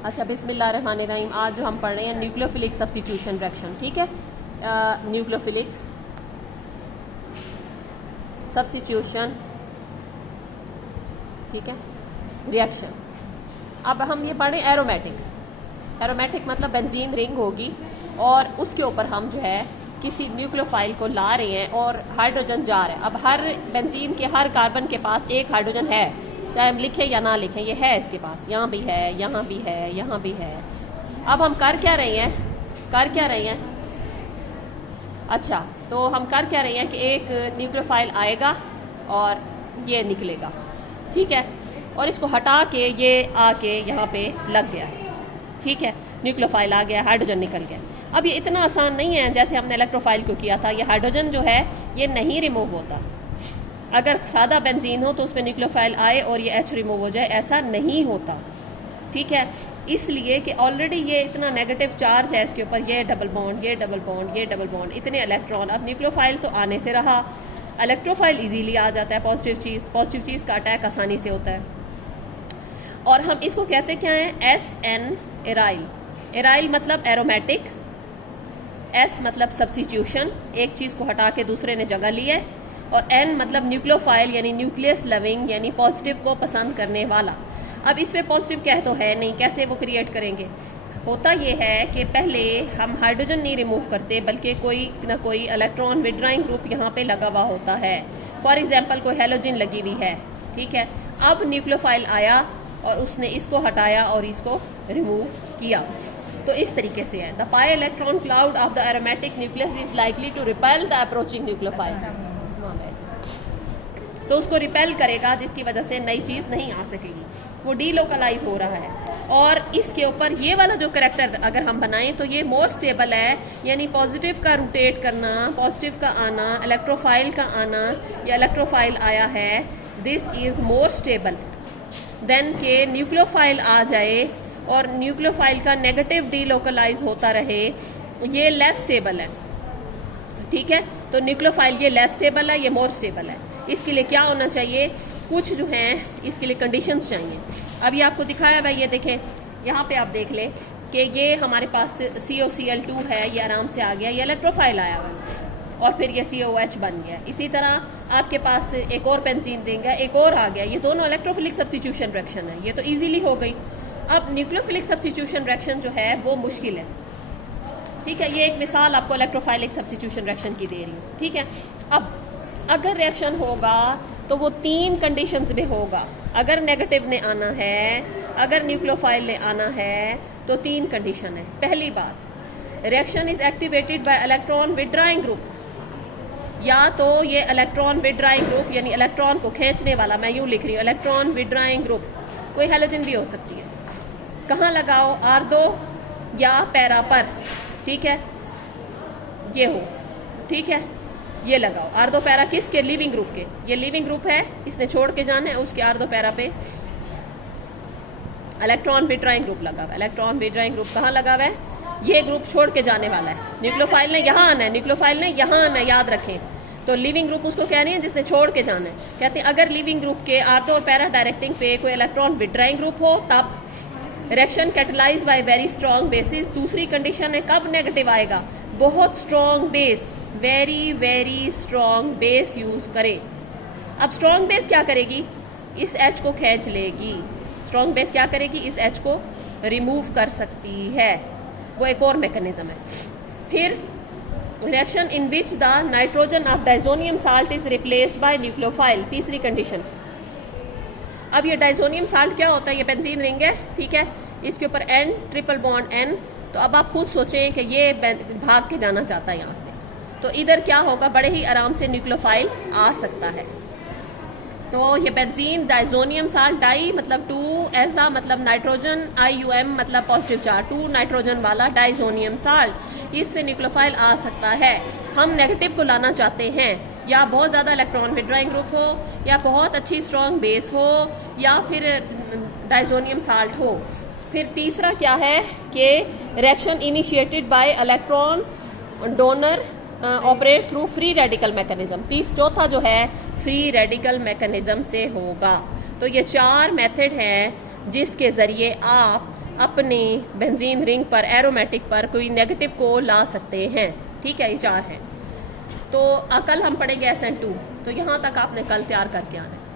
अच्छा, बिस्मिल्लाहिर्रहमानिर्रहीम। आज जो हम पढ़ रहे हैं न्यूक्लियोफिलिक सब्स्टिट्यूशन रिएक्शन, ठीक है। न्यूक्लियोफिलिक सब्स्टिट्यूशन, ठीक है, रिएक्शन। अब हम ये पढ़ रहे हैं एरोमेटिक। एरोमेटिक मतलब बेंजीन रिंग होगी और उसके ऊपर हम जो है किसी न्यूक्लियोफाइल को ला रहे हैं और हाइड्रोजन जा रहा है। अब हर बेंजीन के हर कार्बन के पास एक हाइड्रोजन है, चाहे हम लिखें या ना लिखें, ये है इसके पास, यहाँ भी है, यहाँ भी है, यहाँ भी है। अब हम कर क्या रहे हैं? अच्छा, तो हम कर क्या रहे हैं कि एक न्यूक्लियोफाइल आएगा और ये निकलेगा, ठीक है, और इसको हटा के ये आके यहाँ पे लग गया, ठीक है, न्यूक्लियोफाइल आ गया, हाइड्रोजन निकल गया। अब ये इतना आसान नहीं है जैसे हमने इलेक्ट्रोफाइल को किया था। ये हाइड्रोजन जो है ये नहीं रिमूव होता। अगर सादा बेंजीन हो तो उसमें न्यूक्लियोफाइल आए और ये H रिमूव हो जाए, ऐसा नहीं होता, ठीक है। इसलिए कि ऑलरेडी ये इतना नेगेटिव चार्ज है इसके ऊपर, ये डबल बॉन्ड, ये डबल बॉन्ड, ये डबल बॉन्ड, इतने इलेक्ट्रॉन। अब न्यूक्लियोफाइल तो आने से रहा, इलेक्ट्रोफाइल इजीली आ जाता है। पॉजिटिव चीज़ का अटैक आसानी से होता है। और हम इसको कहते क्या है? SN aryl. एराइल मतलब एरोमेटिक, S मतलब सब्स्टिट्यूशन, एक चीज़ को हटा के दूसरे ने जगह ली है, और N मतलब न्यूक्लियोफाइल यानी न्यूक्लियस लविंग यानी पॉजिटिव को पसंद करने वाला। अब इसमें पॉजिटिव कह तो है नहीं, कैसे वो क्रिएट करेंगे? होता ये है कि पहले हम हाइड्रोजन नहीं रिमूव करते बल्कि कोई ना कोई इलेक्ट्रॉन विड्रॉइंग ग्रुप यहाँ पे लगा हुआ होता है। फॉर एग्जांपल कोई हेलोजन लगी हुई है, ठीक है। अब न्यूक्लियोफाइल आया और उसने इसको हटाया और इसको रिमूव किया। तो इस तरीके से है। The pi electron cloud of the aromatic nucleus is likely to repel the approaching nucleophile. तो उसको रिपेल करेगा, जिसकी वजह से नई चीज़ नहीं आ सकेगी, वो डीलोकलाइज हो रहा है। और इसके ऊपर ये वाला जो करेक्टर अगर हम बनाएं तो ये मोर स्टेबल है, यानी पॉजिटिव का रोटेट करना, पॉजिटिव का आना, इलेक्ट्रोफाइल का आना, या इलेक्ट्रोफाइल आया है, this is more stable then के न्यूक्लियोफाइल आ जाए और न्यूक्लियोफाइल का नेगेटिव डीलोकलाइज होता रहे, ये लेस स्टेबल है, ठीक है। तो न्यूक्लियोफाइल ये लेस स्टेबल है, ये मोर स्टेबल है। इसके लिए क्या होना चाहिए? कुछ जो हैं इसके लिए कंडीशंस चाहिए। अब ये आपको दिखाया हुआ, ये देखें, यहाँ पे आप देख लें कि ये हमारे पास COCl2 है, ये आराम से आ गया, ये इलेक्ट्रोफाइल आया हुआ और फिर ये COH बन गया। इसी तरह आपके पास एक और बेंजीन रिंग है, एक और आ गया। ये दोनों इलेक्ट्रोफिलिक सब्स्टिट्यूशन रिएक्शन है, ये तो ईजिली हो गई। अब न्यूक्लियोफिलिक सब्स्टिट्यूशन रिएक्शन जो है वो मुश्किल है, ठीक है। ये एक मिसाल आपको इलेक्ट्रोफाइलिक सब्स्टिट्यूशन रिएक्शन की दे रही हूँ, ठीक है। अब अगर रिएक्शन होगा तो वो 3 कंडीशंस में होगा। अगर नेगेटिव ने आना है, अगर न्यूक्लियोफाइल ने आना है, तो 3 कंडीशन है। पहली बात, reaction is activated by electron withdrawing group. या तो ये इलेक्ट्रॉन विड्रॉइंग ग्रुप यानी इलेक्ट्रॉन को खींचने वाला, मैं यूँ लिख रही हूँ, इलेक्ट्रॉन विड्रॉइंग ग्रुप, कोई हेलोजन भी हो सकती है। कहाँ लगाओ? R2 या पैरा पर, ठीक है, ये हो, ठीक है, ये लगाओ। R2 पैरा किसके? लिविंग ग्रुप के। ये लिविंग ग्रुप है, इसने छोड़ के जाना है, उसके R2 पैरा पे इलेक्ट्रॉन विड्रॉइंग ग्रुप लगा हुआ है। इलेक्ट्रॉन विड्रॉइंग ग्रुप कहाँ लगा हुआ है? ये ग्रुप छोड़ के जाने वाला है। न्यूक्लियोफाइल ने यहाँ आना है, न्यूक्लियोफाइल ने यहाँ आना है, याद रखें। तो लिविंग ग्रुप उसको कह रही है जिसने छोड़ के जाना है। कहते हैं अगर लिविंग ग्रुप के R2 और पैरा डायरेक्टिंग पे कोई इलेक्ट्रॉन विड्रॉइंग ग्रुप हो तब reaction catalyse by very strong basis. दूसरी कंडीशन है कब नेगेटिव आएगा? बहुत strong base, very very strong base use करें। अब स्ट्रॉन्ग बेस क्या करेगी? इस H को खींच लेगी। स्ट्रॉन्ग बेस क्या करेगी? इस H को रिमूव कर सकती है, वो एक और मैकेनिज्म है। फिर reaction in which the nitrogen of diazonium salt is replaced by nucleophile. तीसरी कंडीशन। अब ये डाइजोनियम साल्ट क्या होता है? ये बेंजीन रिंग है, ठीक है, इसके ऊपर N ट्रिपल बॉन्ड N। तो अब आप खुद सोचें कि ये भाग के जाना चाहता है यहाँ से, तो इधर क्या होगा? बड़े ही आराम से न्यूक्लियोफाइल आ सकता है। तो ये बेंजीन डाइजोनियम साल्ट, डाई मतलब 2, ऐसा मतलब नाइट्रोजन, IUM मतलब पॉजिटिव चार्ज, 2 नाइट्रोजन वाला डाइजोनियम साल्ट, इससे न्यूक्लियोफाइल आ सकता है। हम नेगेटिव को लाना चाहते हैं, या बहुत ज़्यादा इलेक्ट्रॉन विड्रॉइंग ग्रुप हो, या बहुत अच्छी स्ट्रॉन्ग बेस हो, या फिर डाइजोनियम साल्ट हो। फिर तीसरा क्या है कि reaction initiated by electron donor operate through free radical mechanism. चौथा जो है फ्री रेडिकल मैकेनिज्म से होगा। तो ये 4 मेथड हैं जिसके ज़रिए आप अपनी बेंजीन रिंग पर एरोमेटिक पर कोई नेगेटिव को ला सकते हैं। ठीक है, ये 4 हैं। तो कल हम पढ़ेंगे SN2, तो यहाँ तक आपने कल तैयार करके आना है।